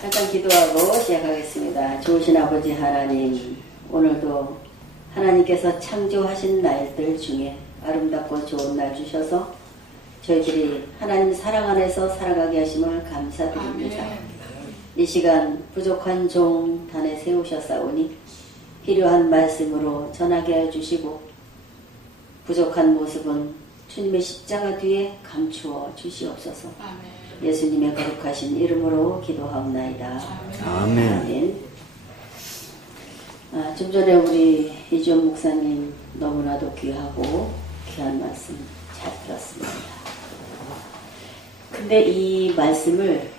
잠깐 기도하고 시작하겠습니다. 좋으신 아버지 하나님, 오늘도 하나님께서 창조하신 날들 중에 아름답고 좋은 날 주셔서 저희들이 하나님 사랑 안에서 살아가게 하심을 감사드립니다. 이 시간 부족한 종 단에 세우셨사오니 필요한 말씀으로 전하게 해주시고 부족한 모습은 주님의 십자가 뒤에 감추어 주시옵소서. 예수님의 거룩하신 이름으로 기도하옵나이다. 아멘. 아멘. 좀 전에 우리 이주연 목사님 너무나도 귀하고 귀한 말씀 잘 들었습니다. 근데 이 말씀을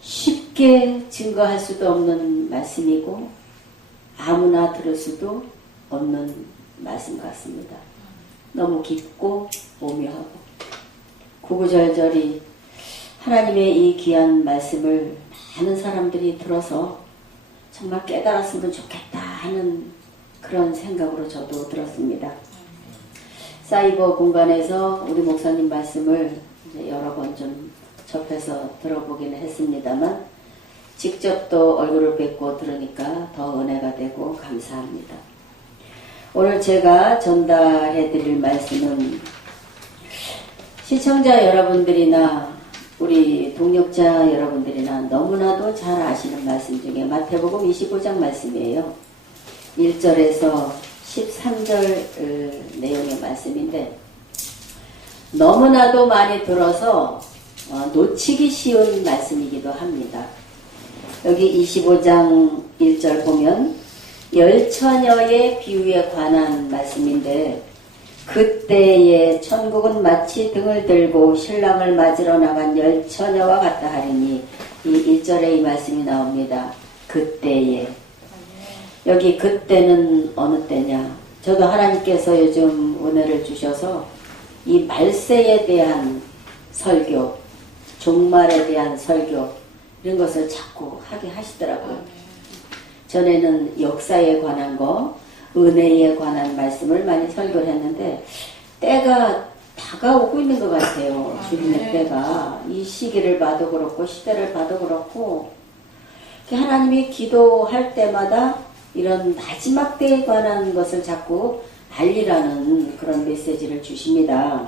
쉽게 증거할 수도 없는 말씀이고 아무나 들을 수도 없는 말씀 같습니다. 너무 깊고 오묘하고 구구절절이 하나님의 이 귀한 말씀을 많은 사람들이 들어서 정말 깨달았으면 좋겠다 하는 그런 생각으로 저도 들었습니다. 사이버 공간에서 우리 목사님 말씀을 이제 여러 번 좀 접해서 들어보기는 했습니다만 직접 또 얼굴을 뵙고 들으니까 더 은혜가 되고 감사합니다. 오늘 제가 전달해 드릴 말씀은 시청자 여러분들이나 우리 동역자 여러분들이나 너무나도 잘 아시는 말씀 중에 마태복음 25장 말씀이에요. 1절에서 13절 내용의 말씀인데 너무나도 많이 들어서 놓치기 쉬운 말씀이기도 합니다. 여기 25장 1절 보면 열처녀의 비유에 관한 말씀인데 그때에 천국은 마치 등을 들고 신랑을 맞으러 나간 열처녀와 같다 하리니 이 1절에 이 말씀이 나옵니다. 그때에. 여기 그때는 어느 때냐. 저도 하나님께서 요즘 은혜를 주셔서 이 말세에 대한 설교, 종말에 대한 설교 이런 것을 자꾸 하게 하시더라고요. 전에는 역사에 관한 거, 은혜에 관한 말씀을 많이 설교를 했는데 때가 다가오고 있는 것 같아요. 주님의 때가. 이 시기를 봐도 그렇고 시대를 봐도 그렇고 하나님이 기도할 때마다 이런 마지막 때에 관한 것을 자꾸 알리라는 그런 메시지를 주십니다.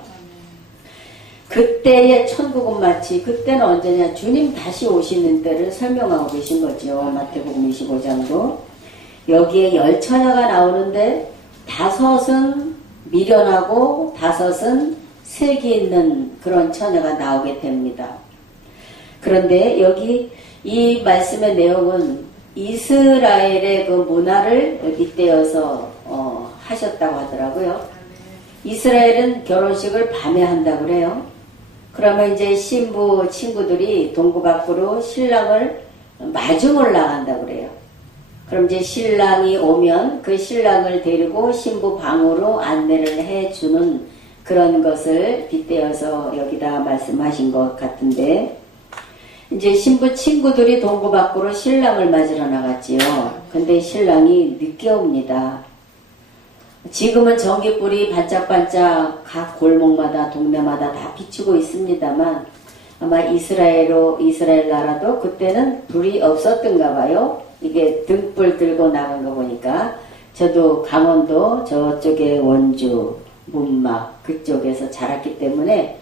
그때의 천국은 마치 그때는 언제냐 주님 다시 오시는 때를 설명하고 계신 거죠. 마태복음 25장도 여기에 열처녀가 나오는데 5은 미련하고 5은 슬기 있는 그런 처녀가 나오게 됩니다. 그런데 여기 이 말씀의 내용은 이스라엘의 그 문화를 빗대어서 하셨다고 하더라고요. 이스라엘은 결혼식을 밤에 한다고 그래요. 그러면 이제 신부 친구들이 동구 밖으로 신랑을 마중을 나간다고 그래요. 그럼 이제 신랑이 오면 그 신랑을 데리고 신부 방으로 안내를 해주는 그런 것을 빗대어서 여기다 말씀하신 것 같은데 이제 신부 친구들이 동구 밖으로 신랑을 맞으러 나갔지요. 근데 신랑이 늦게 옵니다. 지금은 전기불이 반짝반짝 각 골목마다 동네마다 다 비추고 있습니다만 아마 이스라엘 나라도 그때는 불이 없었던가 봐요. 이게 등불 들고 나간 거 보니까 저도 강원도 저쪽에 원주, 문막 그쪽에서 자랐기 때문에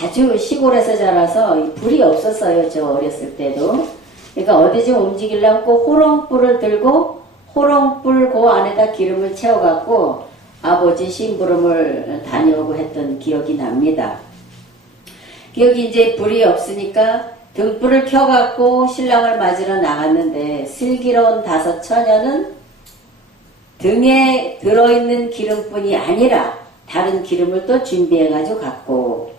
아주 시골에서 자라서 불이 없었어요. 저 어렸을 때도. 그러니까 어디 좀 움직이려면 꼭 호롱불을 들고 호롱불 그 안에다 기름을 채워갖고 아버지 심부름을 다녀오고 했던 기억이 납니다. 여기 이제 불이 없으니까 등불을 켜갖고 신랑을 맞으러 나갔는데 슬기로운 5 처녀는 등에 들어있는 기름뿐이 아니라 다른 기름을 또 준비해가지고 갔고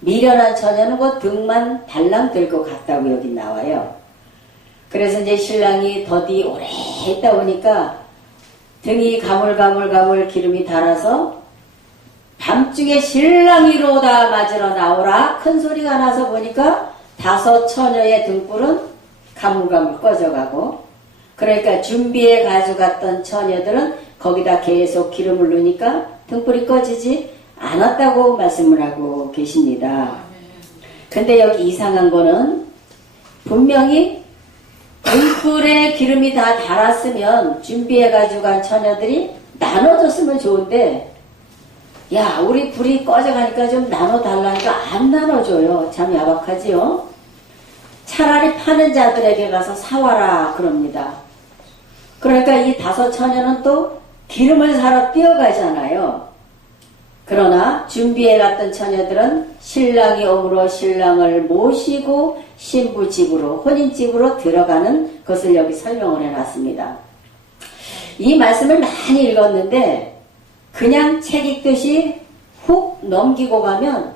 미련한 처녀는 그 등만 달랑 들고 갔다고 여기 나와요. 그래서 이제 신랑이 더디 오래 있다 보니까 등이 가물가물 기름이 달아서 밤중에 신랑이로다 맞으러 나오라 큰 소리가 나서 보니까 5 처녀의 등불은 가물가물 꺼져가고 그러니까 준비해 가져갔던 처녀들은 거기다 계속 기름을 넣으니까 등불이 꺼지지 않았다고 말씀을 하고 계십니다. 근데 여기 이상한 거는 분명히 등불에 기름이 다 달았으면 준비해가지고 간 처녀들이 나눠줬으면 좋은데, 야, 우리 불이 꺼져가니까 좀 나눠달라니까 안 나눠줘요. 참 야박하지요? 차라리 파는 자들에게 가서 사와라 그럽니다. 그러니까 이 5 처녀는 또 기름을 사러 뛰어가잖아요. 그러나 준비해 갔던 처녀들은 신랑이 오므로 신랑을 모시고 신부 집으로, 혼인집으로 들어가는 것을 여기 설명을 해놨습니다. 이 말씀을 많이 읽었는데 그냥 책 읽듯이 훅 넘기고 가면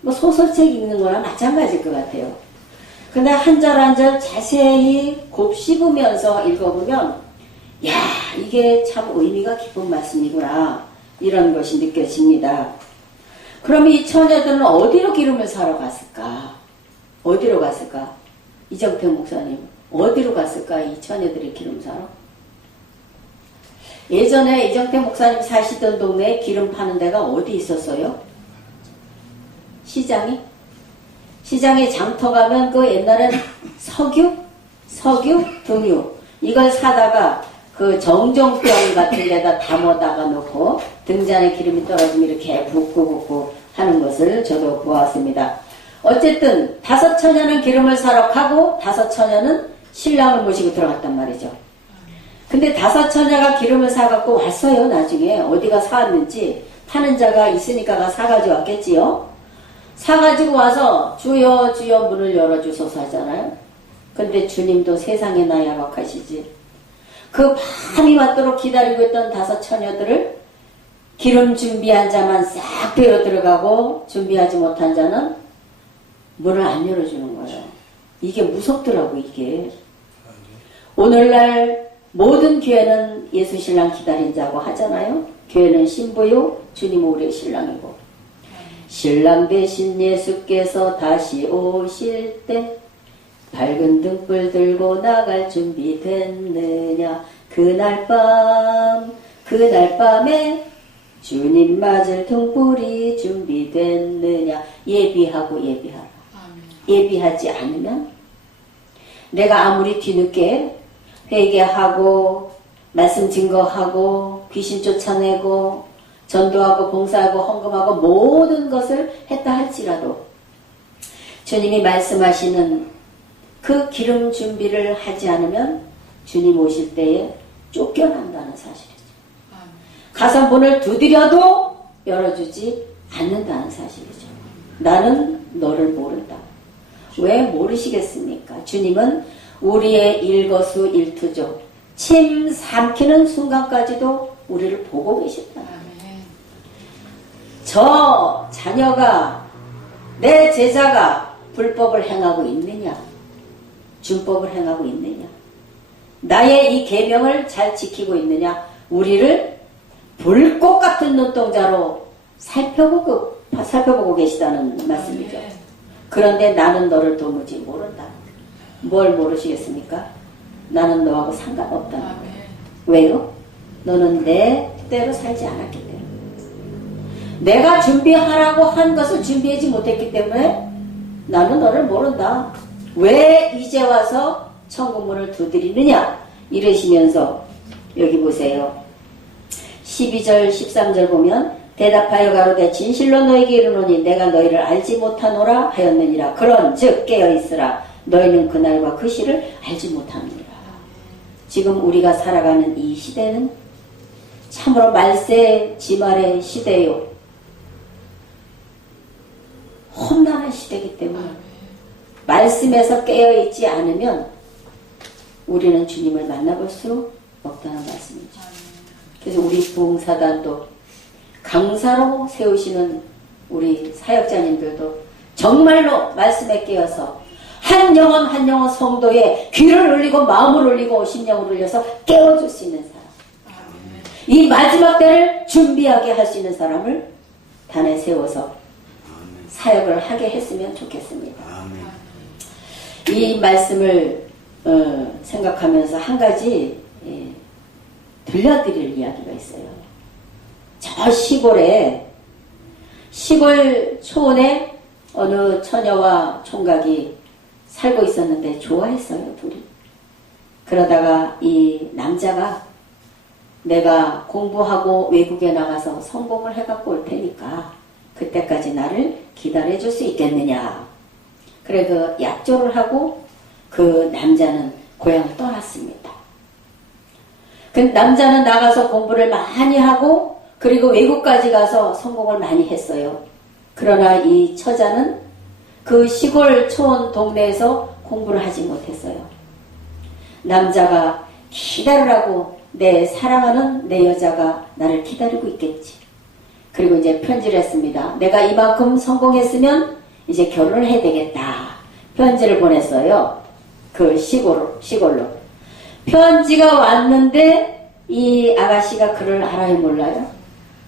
뭐 소설책 읽는 거랑 마찬가지일 것 같아요. 근데 한 절 한 절 자세히 곱씹으면서 읽어보면, 야, 이게 참 의미가 깊은 말씀이구나, 이런 것이 느껴집니다. 그럼 이 처녀들은 어디로 기름을 사러 갔을까? 어디로 갔을까? 이정택 목사님, 어디로 갔을까? 이 처녀들이 기름 사러? 예전에 이정택 목사님 사시던 동네에 기름 파는 데가 어디 있었어요? 시장이? 시장에 장터 가면 그 옛날엔 석유, 등유, 이걸 사다가 그 정종병 같은 데다 담아다가 놓고 등잔에 기름이 떨어지면 이렇게 붓고 하는 것을 저도 보았습니다. 어쨌든 5 처녀는 기름을 사러 가고 5 처녀는 신랑을 모시고 들어갔단 말이죠. 근데 5 처녀가 기름을 사갖고 왔어요. 나중에 어디가 사왔는지 파는 자가 있으니까 사가지고 왔겠지요. 사가지고 와서 주여 주여 문을 열어주소서 하잖아요. 근데 주님도 세상에나 야박하시지. 그 밤이 맞도록 기다리고 있던 5 처녀들을 기름 준비한 자만 싹 빼어 들어가고 준비하지 못한 자는 문을 안 열어주는 거예요. 이게 무섭더라고, 이게. 오늘날 모든 교회는 예수 신랑 기다린 자고 하잖아요. 교회는 신부요, 주님은 우리의 신랑이고. 신랑 대신 예수께서 다시 오실 때 밝은 등불 들고 나갈 준비 됐느냐. 그날 밤에 주님 맞을 등불이 준비됐느냐. 예비하고 예비하라. 예비하지 않으면 내가 아무리 뒤늦게 회개하고 말씀 증거하고 귀신 쫓아내고 전도하고 봉사하고 헌금하고 모든 것을 했다 할지라도 주님이 말씀하시는 그 기름 준비를 하지 않으면 주님 오실 때에 쫓겨난다는 사실이죠. 가서 문을 두드려도 열어주지 않는다는 사실이죠. 나는 너를 모른다. 왜 모르시겠습니까? 주님은 우리의 일거수일투족, 침 삼키는 순간까지도 우리를 보고 계신다. 저 자녀가, 내 제자가 불법을 행하고 있느냐, 준법을 행하고 있느냐, 나의 이 계명을 잘 지키고 있느냐, 우리를 불꽃 같은 눈동자로 살펴보고 계시다는 말씀이죠. 그런데 나는 너를 도무지 모른다. 뭘 모르시겠습니까? 나는 너하고 상관없다는 거예요. 왜요? 너는 내 뜻대로 살지 않았기 때문에. 내가 준비하라고 한 것을 준비하지 못했기 때문에 나는 너를 모른다. 왜 이제 와서 천국문을 두드리느냐? 이러시면서 여기 보세요. 12절 13절 보면 대답하여 가로되 진실로 너에게 이르노니 내가 너희를 알지 못하노라 하였느니라. 그런즉 깨어있으라. 너희는 그날과 그 시를 알지 못하느니라. 지금 우리가 살아가는 이 시대는 참으로 말세 지말의 시대요. 험난한 시대이기 때문에 말씀에서 깨어있지 않으면 우리는 주님을 만나볼 수 없다는 말씀이죠. 그래서 우리 부흥사단도 강사로 세우시는 우리 사역자님들도 정말로 말씀에 깨어서 한 영혼 한 영혼 성도의 귀를 울리고 마음을 울리고 심령을 울려서 깨워줄 수 있는 사람, 이 마지막 때를 준비하게 할 수 있는 사람을 단에 세워서 사역을 하게 했으면 좋겠습니다. 이 말씀을 생각하면서 한 가지 들려드릴 이야기가 있어요. 저 시골에, 시골 초원에 어느 처녀와 총각이 살고 있었는데 좋아했어요, 둘이. 그러다가 이 남자가 내가 공부하고 외국에 나가서 성공을 해갖고 올 테니까 그때까지 나를 기다려줄 수 있겠느냐. 그래 그 약조를 하고 그 남자는 고향을 떠났습니다. 그 남자는 나가서 공부를 많이 하고 그리고 외국까지 가서 성공을 많이 했어요. 그러나 이 처자는 그 시골 촌 동네에서 공부를 하지 못했어요. 남자가 기다리라고 내 사랑하는 내 여자가 나를 기다리고 있겠지. 그리고 이제 편지를 했습니다. 내가 이만큼 성공했으면 이제 결혼을 해야 되겠다. 편지를 보냈어요. 그 시골로. 편지가 왔는데 이 아가씨가 글을 알아요, 몰라요?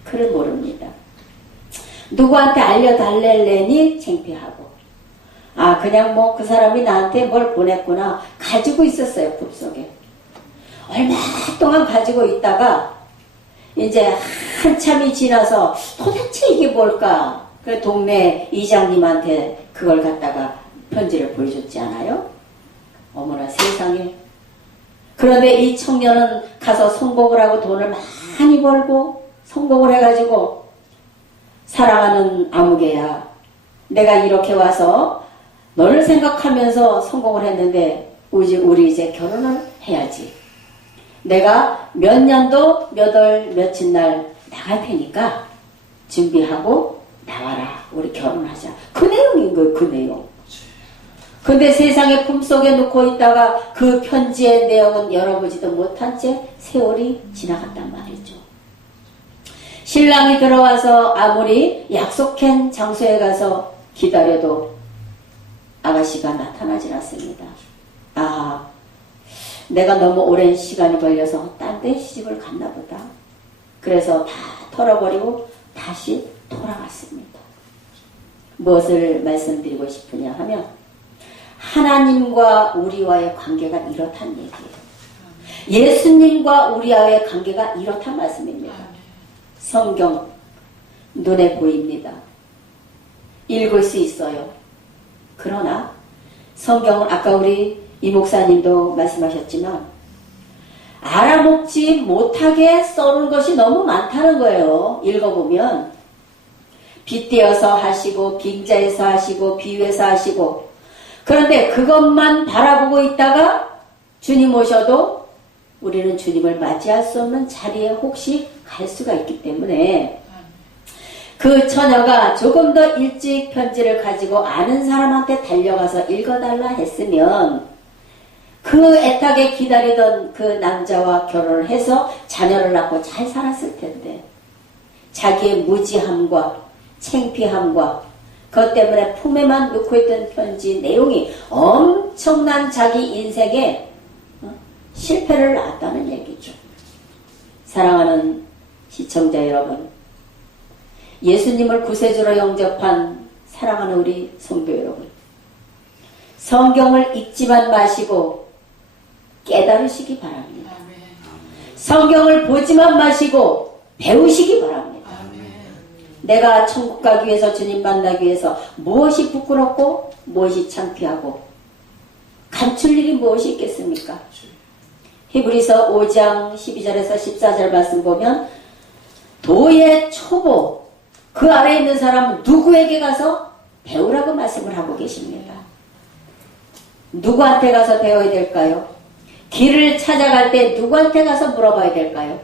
글을 모릅니다. 누구한테 알려달래니 창피하고. 아, 그냥 뭐 그 사람이 나한테 뭘 보냈구나. 가지고 있었어요, 굽속에. 얼마 동안 가지고 있다가 이제 한참이 지나서 도대체 이게 뭘까? 그 동네 이장님한테 그걸 갖다가 편지를 보여줬지 않아요? 어머나 세상에. 그런데 이 청년은 가서 성공을 하고 돈을 많이 벌고 성공을 해가지고 사랑하는 아무개야, 내가 이렇게 와서 너를 생각하면서 성공을 했는데 우리 이제 결혼을 해야지. 내가 몇 년도 몇 월 며칠 날 나갈 테니까 준비하고 나와라. 우리 결혼하자. 그 내용인 거예요. 그 내용. 근데 세상에 품속에 놓고 있다가 그 편지의 내용은 열어보지도 못한 채 세월이 지나갔단 말이죠. 신랑이 들어와서 아무리 약속한 장소에 가서 기다려도 아가씨가 나타나질 않습니다. 아, 내가 너무 오랜 시간이 걸려서 딴 데 시집을 갔나 보다. 그래서 다 털어버리고 다시 돌아갔습니다. 무엇을 말씀드리고 싶으냐 하면 하나님과 우리와의 관계가 이렇단 얘기예요. 예수님과 우리와의 관계가 이렇단 말씀입니다. 성경 눈에 보입니다. 읽을 수 있어요. 그러나 성경은 아까 우리 이 목사님도 말씀하셨지만 알아먹지 못하게 써놓은 것이 너무 많다는 거예요. 읽어보면 빗대어서 하시고 빙자해서 하시고 비유해서 하시고, 그런데 그것만 바라보고 있다가 주님 오셔도 우리는 주님을 맞이할 수 없는 자리에 혹시 갈 수가 있기 때문에 그 처녀가 조금 더 일찍 편지를 가지고 아는 사람한테 달려가서 읽어달라 했으면 그 애타게 기다리던 그 남자와 결혼을 해서 자녀를 낳고 잘 살았을 텐데 자기의 무지함과 창피함과 그것 때문에 품에만 놓고 있던 편지 내용이 엄청난 자기 인생에 실패를 낳았다는 얘기죠. 사랑하는 시청자 여러분, 예수님을 구세주로 영접한 사랑하는 우리 성도 여러분, 성경을 읽지만 마시고 깨달으시기 바랍니다. 성경을 보지만 마시고 배우시기 바랍니다. 내가 천국 가기 위해서, 주님 만나기 위해서 무엇이 부끄럽고 무엇이 창피하고 감출 일이 무엇이 있겠습니까? 히브리서 5장 12절에서 14절 말씀 보면 도의 초보, 그 아래에 있는 사람은 누구에게 가서 배우라고 말씀을 하고 계십니다. 누구한테 가서 배워야 될까요? 길을 찾아갈 때 누구한테 가서 물어봐야 될까요?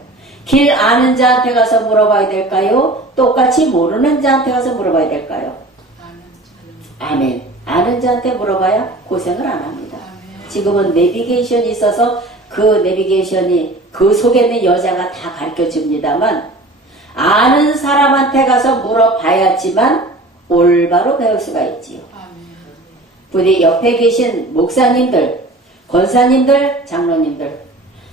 길 아는 자한테 가서 물어봐야 될까요? 똑같이 모르는 자한테 가서 물어봐야 될까요? 아멘. 아는 자한테 물어봐야 고생을 안 합니다. 지금은 내비게이션이 있어서 그 내비게이션이 그 속에 있는 여자가 다 가르쳐 줍니다만 아는 사람한테 가서 물어봐야지만 올바로 배울 수가 있지요. 부디 옆에 계신 목사님들, 권사님들, 장로님들,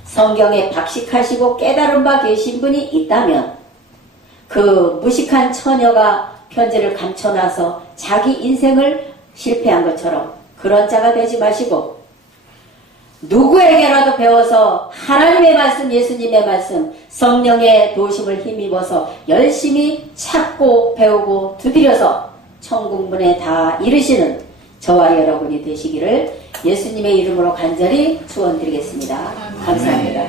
성경에 박식하시고 깨달은 바 계신 분이 있다면 그 무식한 처녀가 편지를 감춰놔서 자기 인생을 실패한 것처럼 그런 자가 되지 마시고 누구에게라도 배워서 하나님의 말씀, 예수님의 말씀, 성령의 도심을 힘입어서 열심히 찾고 배우고 두드려서 천국문에 다 이르시는 저와 여러분이 되시기를 예수님의 이름으로 간절히 축원드리겠습니다. 감사합니다.